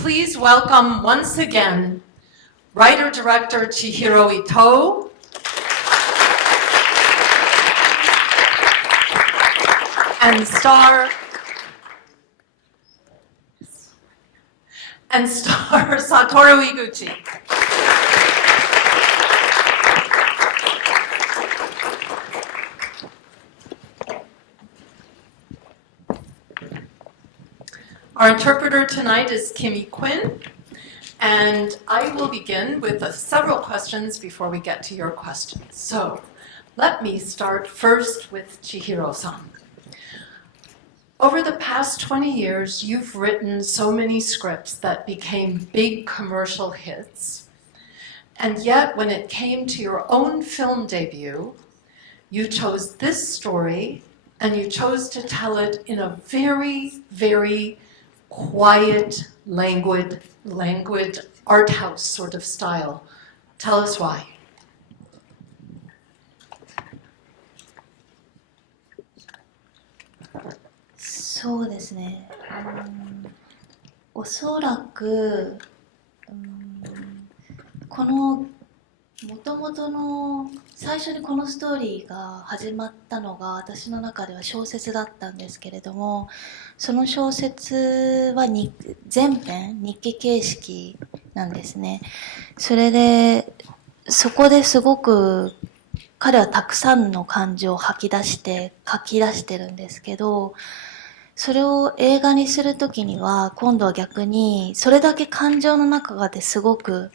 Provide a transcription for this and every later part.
please welcome once again writer-director Chihiro Ito, and star Satoru Iguchi. Our interpreter tonight is Kimmy Quinn, and I will begin with several questions before we get to your questions. So let me start first with Chihiro-san. Over the past 20 years, you've written so many scripts that became big commercial hits, and yet when it came to your own film debut, you chose this story and you chose to tell it in a very, very quiet, languid art house sort of style. Tell us why. そうですね。おそらく、この元々の最初にこのストーリーが始まったのが私の中では小説だったんですけれども、その小説は全編日記形式なんですね。それでそこですごく彼はたくさんの感情を吐き出して書き出してるんですけど、それを映画にするときには今度は逆にそれだけ感情の中ですごく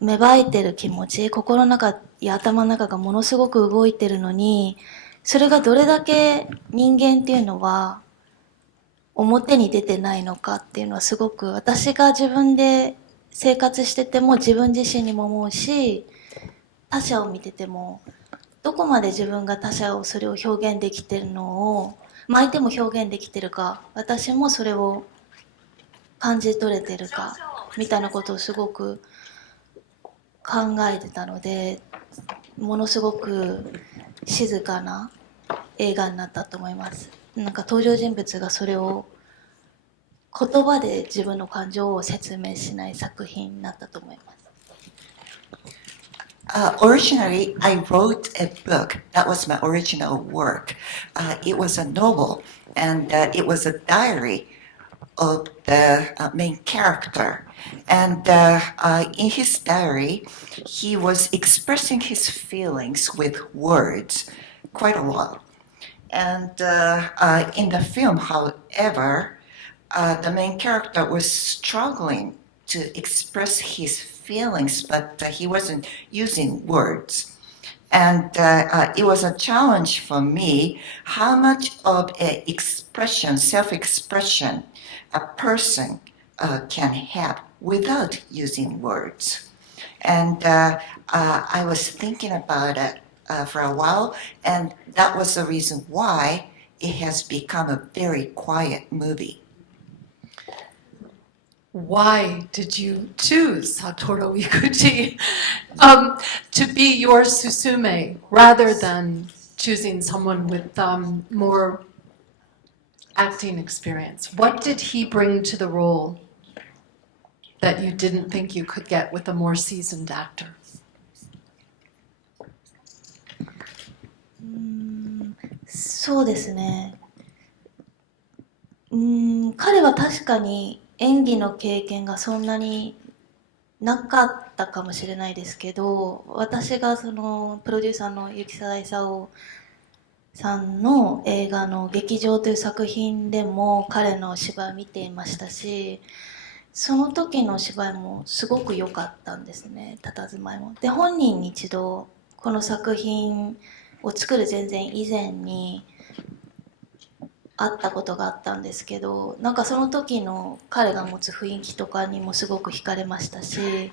芽生えてる気持ち、心の中や頭の中がものすごく動いてるのに、それがどれだけ人間っていうのは表に出てないのかっていうのはすごく私が自分で生活してても自分自身にも思うし、他者を見ててもどこまで自分が他者をそれを表現できてるのを相手も表現できてるか、私もそれを感じ取れてるかみたいなことをすごく考えてたので、ものすごく静かな映画になったと思います。なんか登場人物がそれを言葉で自分の感情を説明しない作品になったと思います。Originally, I wrote a book. That was my original work. It was a novel, and it was a diary of the main character. And in his diary, he was expressing his feelings with words quite a lot. And in the film, however, the main character was struggling to express his feelings, but he wasn't using words. And it was a challenge for me how much of an expression, self-expression, a person can have without using words. And I was thinking about it for a while, and that was the reason why it has become a very quiet movie. Why did you choose Satoru Iguchi to be your Susume rather than choosing someone with more acting experience? What did he bring to the role that you didn't think you could get with a more seasoned actor? そうですね。彼は確かに演技の経験がそんなになかったかもしれないですけど、私がそのプロデューサーの雪貞勲さんの映画の劇場という作品でも彼の芝居を見ていましたし、その時の芝居もすごく良かったんですね、佇まいも。で、本人に一度この作品を作る全然以前に会ったことがあったんですけど、なんかその時の彼が持つ雰囲気とかにもすごく惹かれましたし、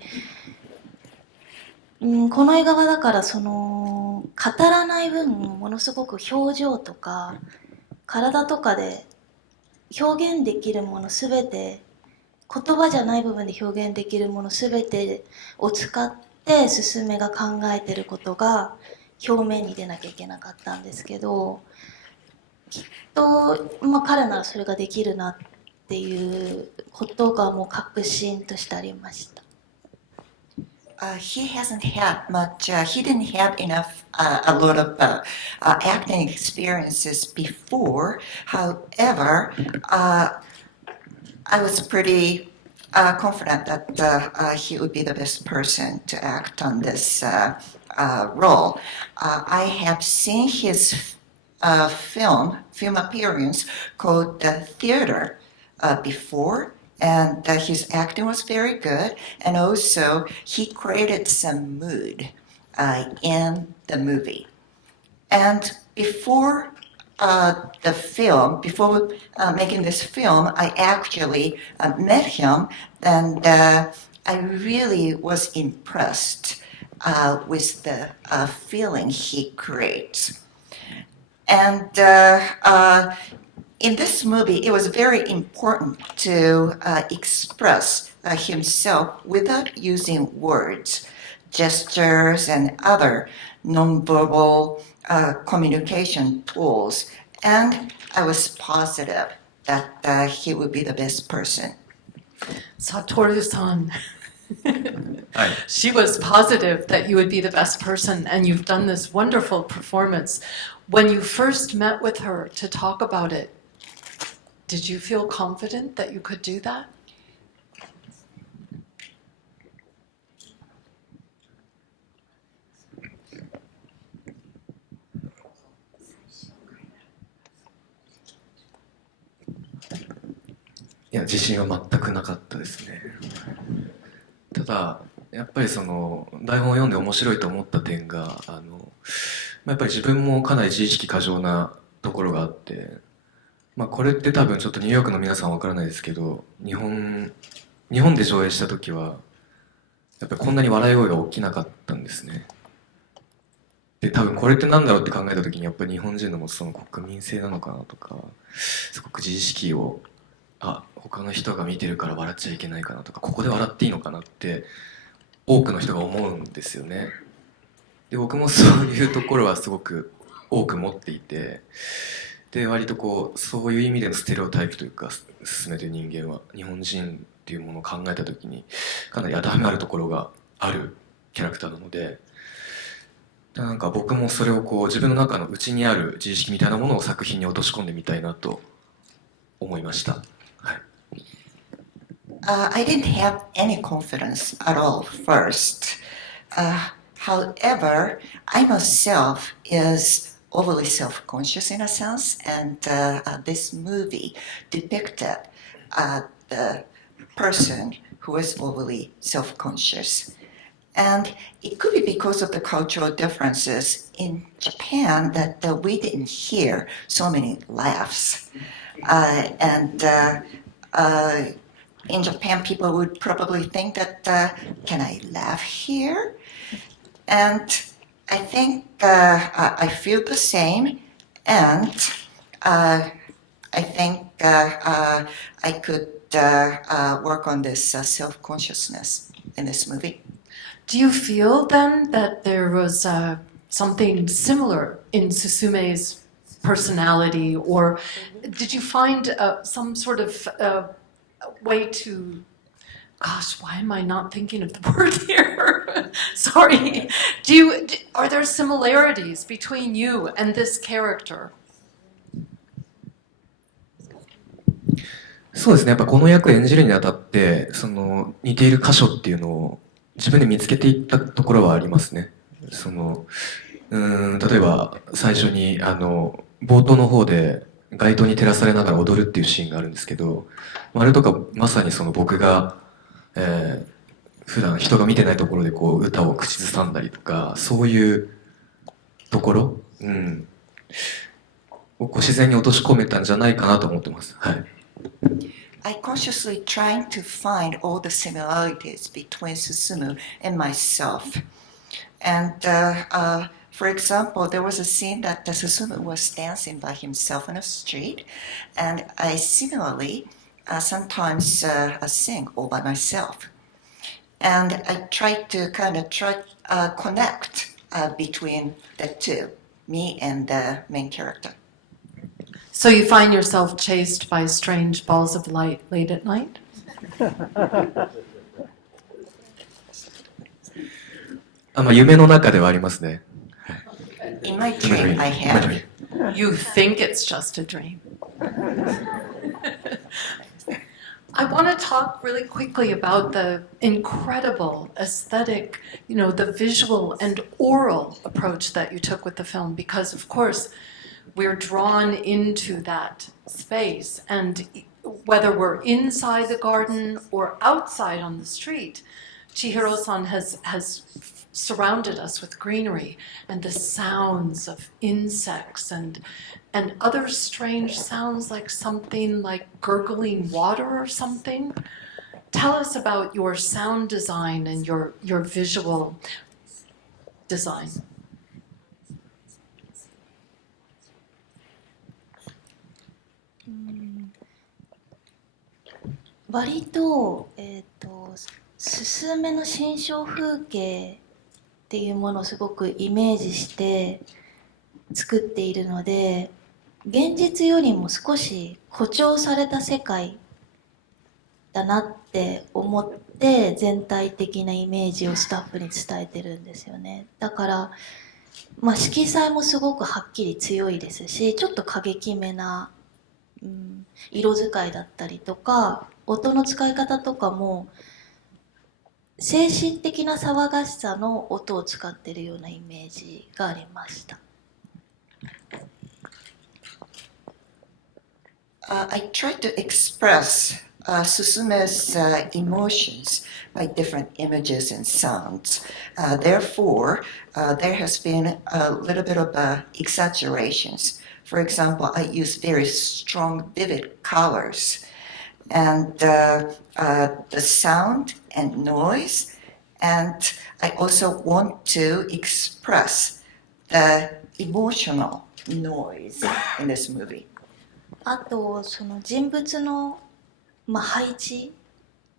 この映画はだからその語らない分ものすごく表情とか体とかで表現できるものすべて、言葉じゃない部分で表現できるものすべてを使って進めが考えてることが表面に出なきゃいけなかったんですけど、きっと、彼ならそれができるなっっていうことがもう確信としてありました。He hasn't had much, he didn't have enough, a lot of acting experiences before. However, I was pretty confident that he would be the best person to act on this role. I have seen his film appearance called Theater before, and his acting was very good, and also he created some mood in the movie. And before the film, before making this film, I actually met him, and I really was impressed with the feeling he creates. And in this movie, it was very important to express himself without using words, gestures, and other nonverbal communication tools. And I was positive that he would be the best person. Satoru-san. She was positive that you would be the best person, and you've done this wonderful performance. When you first met with her to talk about it, did you feel confident that you could do that? Iや、自信は全くなかったですね。ただ、やっぱりその台本を読んで面白いと思った点が、やっぱり自分もかなり自意識過剰なところがあって、これって多分ちょっとニューヨークの皆さんわからないですけど、日本で上映した時はやっぱりこんなに笑い声が起きなかったんですね。で、多分これってなんだろうって考えた時に、やっぱり日本人の持つその国民性なのかなとか、すごく自意識を他の人が見てるから笑っちゃいけないかなとか、ここで笑っていいのかなって多くの人が思うんですよね。で、僕もそういうところはすごく多く持っていて、で、割とこうそういう意味でのステレオタイプというか、進めてる人間は日本人っていうものを考えた時にかなり当てはまるところがあるキャラクターなので、なんか僕もそれをこう自分の中の内にある自意識みたいなものを作品に落とし込んでみたいなと思いました。はい。I didn't have any confidence at all first. However, I myself is overly self-conscious in a sense, and this movie depicted the person who is overly self-conscious. And it could be because of the cultural differences in Japan that we didn't hear so many laughs. In Japan, people would probably think that, can I laugh here? And I think I feel the same, and I think I could work on this self-consciousness in this movie. Do you feel then that there was something similar in Susume's personality, or did you find some sort of way to, gosh, why am I not thinking of the word here? Sorry. Are there similarities between you and this character? そうですね。やっぱこの役を演じるにあたって、その似ている箇所っていうのを自分で見つけていったところはありますね。例えば最初に冒頭の方で街灯に照らされながら踊るっていうシーンがあるんですけど、あれとかまさにその僕が、普段人が見てないところでこう歌を口ずさんだりとか、そういうところ、をこう自然に落とし込めたんじゃないかなと思ってます。はい。I consciously trying to find all the similarities between Susumu and myself. And for example, there was a scene that Susumu was dancing by himself on a street, and I similarly sometimes sing all by myself. And I try to kind of connect between the two, me and the main character. So you find yourself chased by strange balls of light late at night? 夢の中ではありますね。 In my dream, I have. You think it's just a dream. I want to talk really quickly about the incredible aesthetic, the visual and oral approach that you took with the film, because of course we're drawn into that space, and whether we're inside the garden or outside on the street, Chihiro-san has surrounded us with greenery and the sounds of insects and other strange sounds, like something like gurgling water or something. Tell us about your sound design and your visual design. Mm. 割と、すすめの心象風景っていうものをすごくイメージして作っているので、現実よりも少し誇張された世界だなって思って全体的なイメージをスタッフに伝えてるんですよね。だから、色彩もすごくはっきり強いですし、ちょっと過激めな、色使いだったりとか、音の使い方とかも精神的な騒がしさの音を使っているようなイメージがありました。I tried to express Susume's emotions by different images and sounds. Therefore, there has been a little bit of exaggerations. For example, I use very strong, vivid colors, and the sound and noise, and I also want to express the emotional noise in this movie. あとその人物の、配置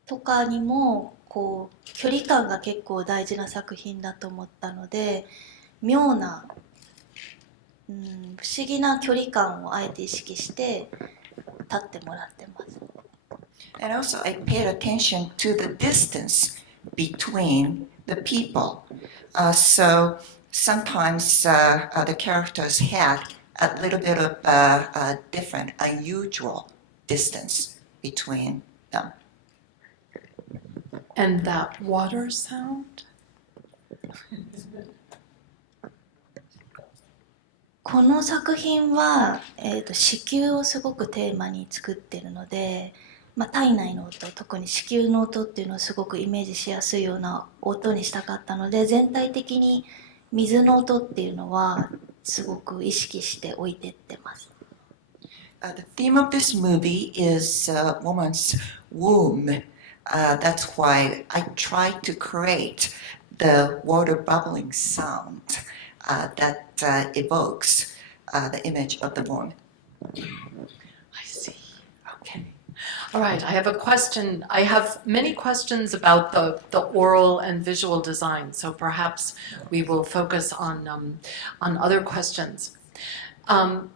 とかにもこう距離感が結構大事な作品だと思ったので、妙な、不思議な距離感をあえて意識して立ってもらってます。And also, I paid attention to the distance between the people. So sometimes the characters had a little bit of a different, unusual distance between them. And that water sound? この作品は、子宮をすごくテーマに作っているので、体内の音、特に子宮の音っていうのをすごくイメージしやすいような音にしたかったので、全体的に水の音っていうのはすごく意識して置いてってます。The theme of this movie is a woman's womb. That's why I try to create the water bubbling sound that evokes the image of the womb. I see. Okay. All right, I have a question. I have many questions about the oral and visual design, so perhaps we will focus on other questions.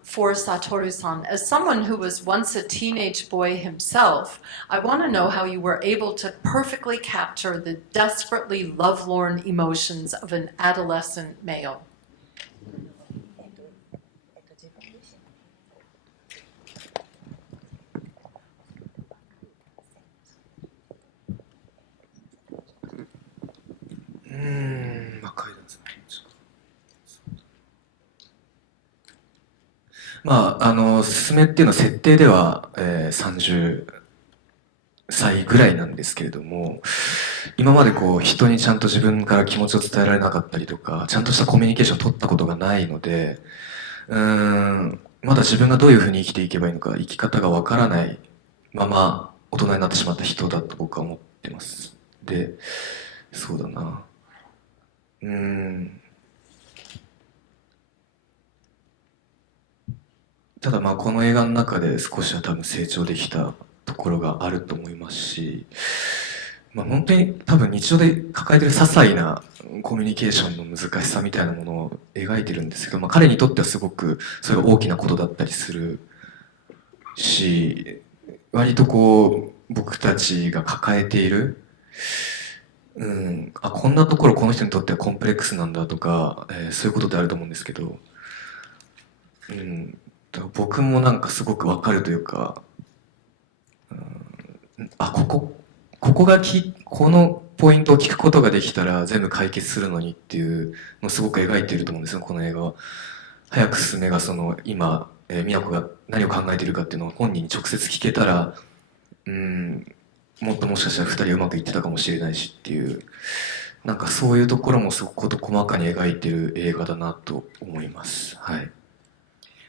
For Satoru-san, as someone who was once a teenage boy himself, I want to know how you were able to perfectly capture the desperately lovelorn emotions of an adolescent male. .すすめっていうのは設定では、30歳ぐらいなんですけれども、今まで人にちゃんと自分から気持ちを伝えられなかったりとか、ちゃんとしたコミュニケーションを取ったことがないので、まだ自分がどういうふうに生きていけばいいのか、生き方がわからないまま大人になってしまった人だと僕は思ってます。で、そうだな。ただこの映画の中で少しは多分成長できたところがあると思いますし、本当に多分日常で抱えてる些細なコミュニケーションの難しさみたいなものを描いてるんですけど、彼にとってはすごくそれが大きなことだったりするし、割とこう僕たちが抱えている、こんなところこの人にとってはコンプレックスなんだとか、そういうことってあると思うんですけど、だから僕もなんかすごくわかるというか、このポイントを聞くことができたら全部解決するのにっていうのをすごく描いていると思うんですよ、この映画は。早く進めが今、美奈子が何を考えているかっていうのを本人に直接聞けたら、もっともしかしたら2人うまくいってたかもしれないしっていう、なんかそういうところもすごく事細かに描いてる映画だなと思います。はい。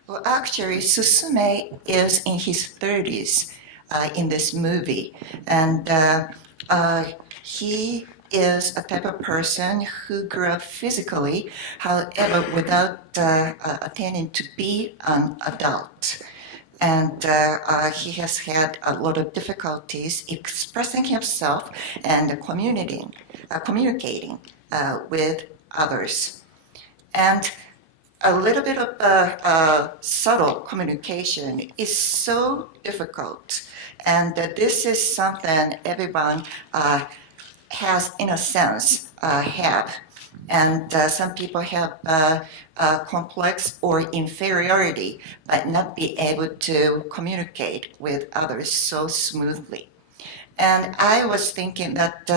Well, actually, Susume is in his 30s in this movie, and he is a type of person who grew up physically, however, without attaining to be an adult. And he has had a lot of difficulties expressing himself and communicating with others. And a little bit of subtle communication is so difficult, and this is something everyone has, in a sense, have. And some people have complex or inferiority, but not be able to communicate with others so smoothly. And I was thinking that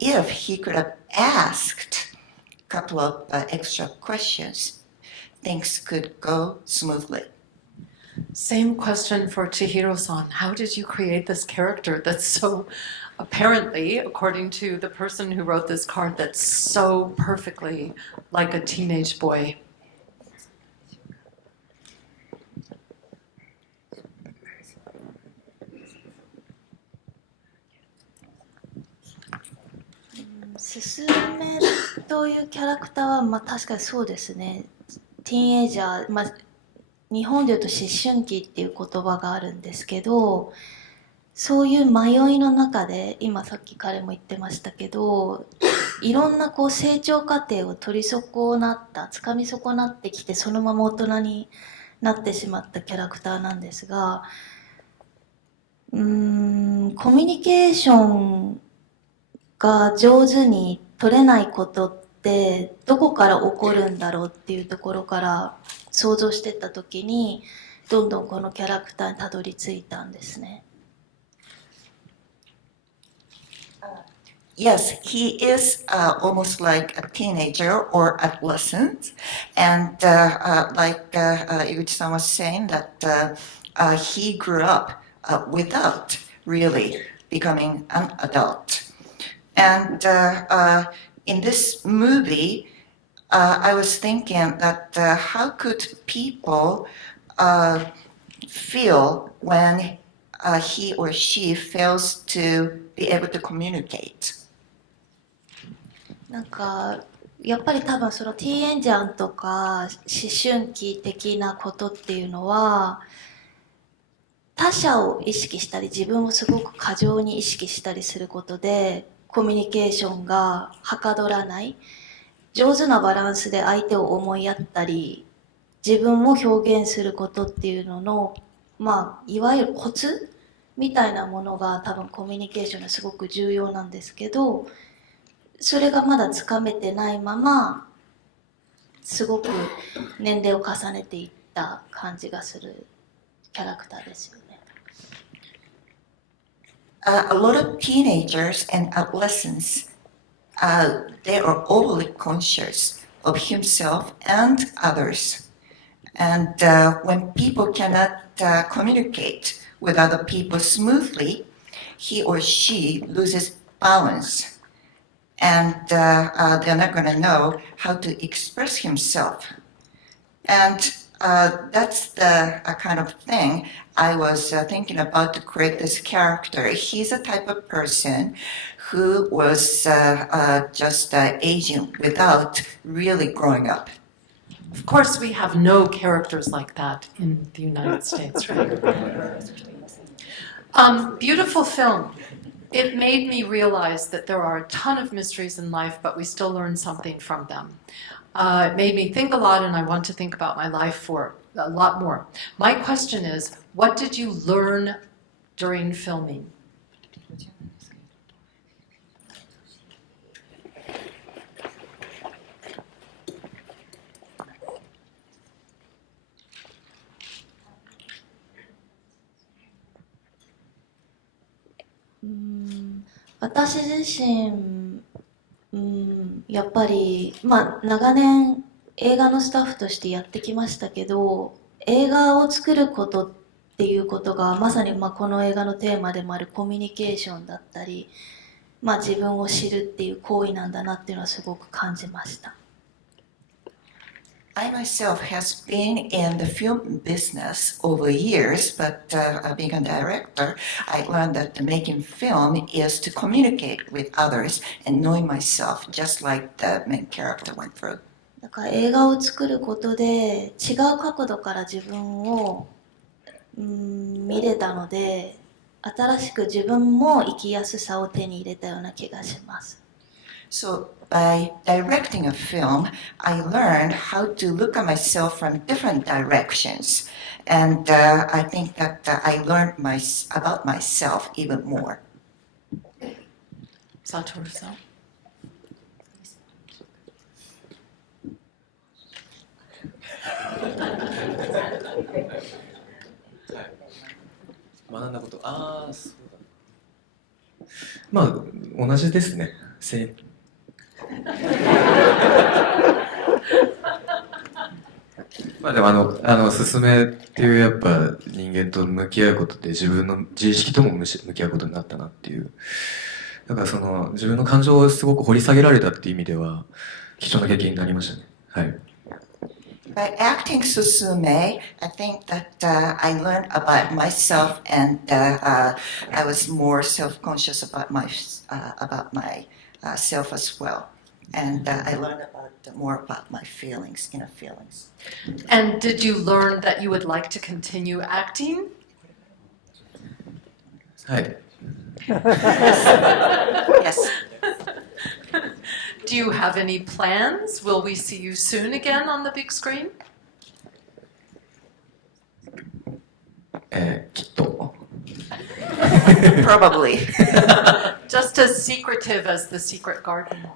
if he could have asked a couple of extra questions, things could go smoothly. Same question for Chihiro-san. How did you create this character that's so, apparently, according to the person who wrote this card, that's so perfectly like a teenage boy? Susume というキャラクターは、確かにそうですね。ティーンエイジャー、日本でいうと思春期っていう言葉があるんですけど、そういう迷いの中で、今さっき彼も言ってましたけど、いろんな成長過程を取り損なった、掴み損なってきて、そのまま大人になってしまったキャラクターなんですが、コミュニケーションが上手に取れないことってどこから起こるんだろうっていうところから想像してった時にどんどんこのキャラクターにたどり着いたんですね。Yes, he is almost like a teenager or adolescent, and like Iguchi-san was saying that he grew up without really becoming an adult. And in this movie, I was thinking that how could people feel when he or she fails to be able to communicate? なんかやっぱり多分そのティーンエイジャーとか思春期的なことっていうのは他者を意識したり自分をすごく過剰に意識したりすることでコミュニケーションがはかどらない上手なバランスで相手を思いやったり自分を表現することっていうののいわゆるコツみたいなものが多分コミュニケーションがすごく重要なんですけどそれがまだつかめてないまますごく年齢を重ねていった感じがするキャラクターですよね。A lot of teenagers and adolescents, they are overly conscious of himself and others. And when people cannot communicate with other people smoothly, he or she loses balance. And they're not going to know how to express himself. And that's the kind of thing I was thinking about to create this character. He's a type of person who was just aging without really growing up. Of course, we have no characters like that in the United States, right? Beautiful film. It made me realize that there are a ton of mysteries in life, but we still learn something from them. It made me think a lot, and I want to think about my life for a lot more. My question is, what did you learn during filming? Mm, 私自身、やっぱり、長年映画のスタッフとしてやってきましたけど、映画を作ることっていうことがまさにこの映画のテーマでもあるコミュニケーションだったり、自分を知るっていう行為なんだなっていうのはすごく感じました。I myself has been in the film business over years, but being a director, I learned that making film is to communicate with others and knowing myself, just like the main character went through. だから映画を作ることで違う角度から自分を、見れたので、新しく自分も生きやすさを手に入れたような気がします。So by directing a film, I learned how to look at myself from different directions, and I think that I learned about myself even more. Satoru-san. 学んだこと、そうだ。同じですね。でも進めっていうやっぱ人間と向き合うことで自分の自意識とも向き合うことになったなっていう。だから自分の感情をすごく掘り下げられたっていう意味では貴重な経験になりましたね。はい。By acting Susume, I think that I learned about myself, and I was more self-conscious about myself as well. And I learned more about my feelings, inner feelings. And did you learn that you would like to continue acting? はい。Yes. Do you have any plans? Will we see you soon again on the big screen? きっと。Probably. Just as secretive as the secret garden.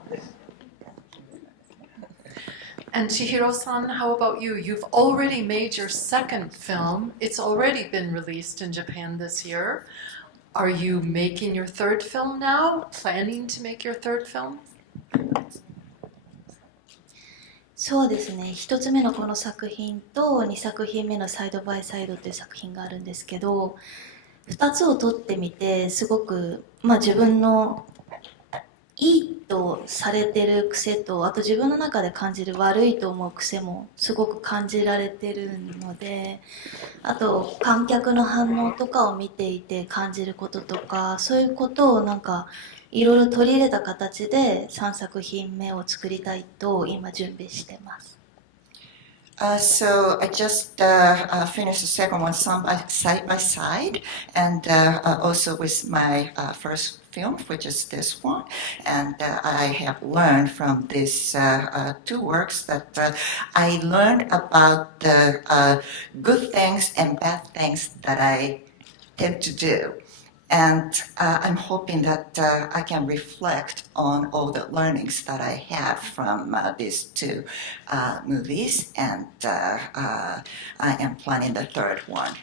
And Chihiro-san, how about you? You've already made your second film. It's already been released in Japan this year. Are you making your third film now? Planning to make your third film? そうですね、1つ目のこの作品と2作品目のサイドバイサイドという作品があるんですけど、2つを撮ってみてすごく、自分のいいとされてる癖と、あと自分の中で感じる悪いと思う癖もすごく感じられてるので、あと観客の反応とかを見ていて感じることとか、そういうことをいろいろ取り入れた形で3作品目を作りたいと今準備してます。So I just finished the second one side by side, and also with my first film, which is this one. And I have learned from these two works that I learned about the good things and bad things that I tend to do. And I'm hoping that I can reflect on all the learnings that I had from these two movies, and I am planning the third one.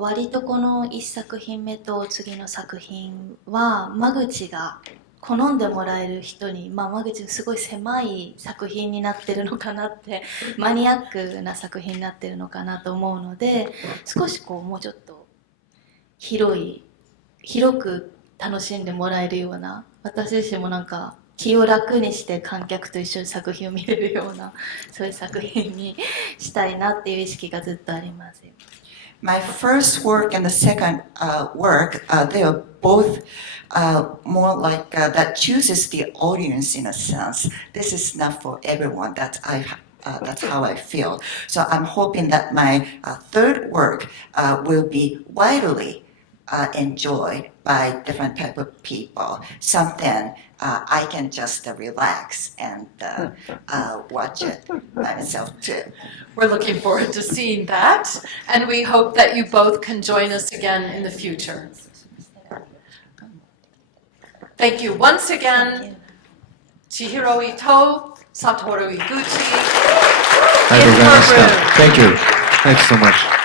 割とこの1作品目と次の作品は間口が好んでもらえる人に、間口がすごい狭い作品になってるのかなって、マニアックな作品になってるのかなと思うので、少しもうちょっと広く楽しんでもらえるような、私自身も気を楽にして観客と一緒に作品を見れるような、そういう作品にしたいなっていう意識がずっとあります。My first work and the second work, they are both more like that chooses the audience in a sense. This is not for everyone. That's how I feel. So I'm hoping that my third work will be widely enjoyed by different type of people. Something I can just relax and watch it by myself too. We're looking forward to seeing that, and we hope that you both can join us again in the future. Thank you once again, Chihiro Ito, Satoru Iguchi. ありがとうございました。Thank you. Thanks so much.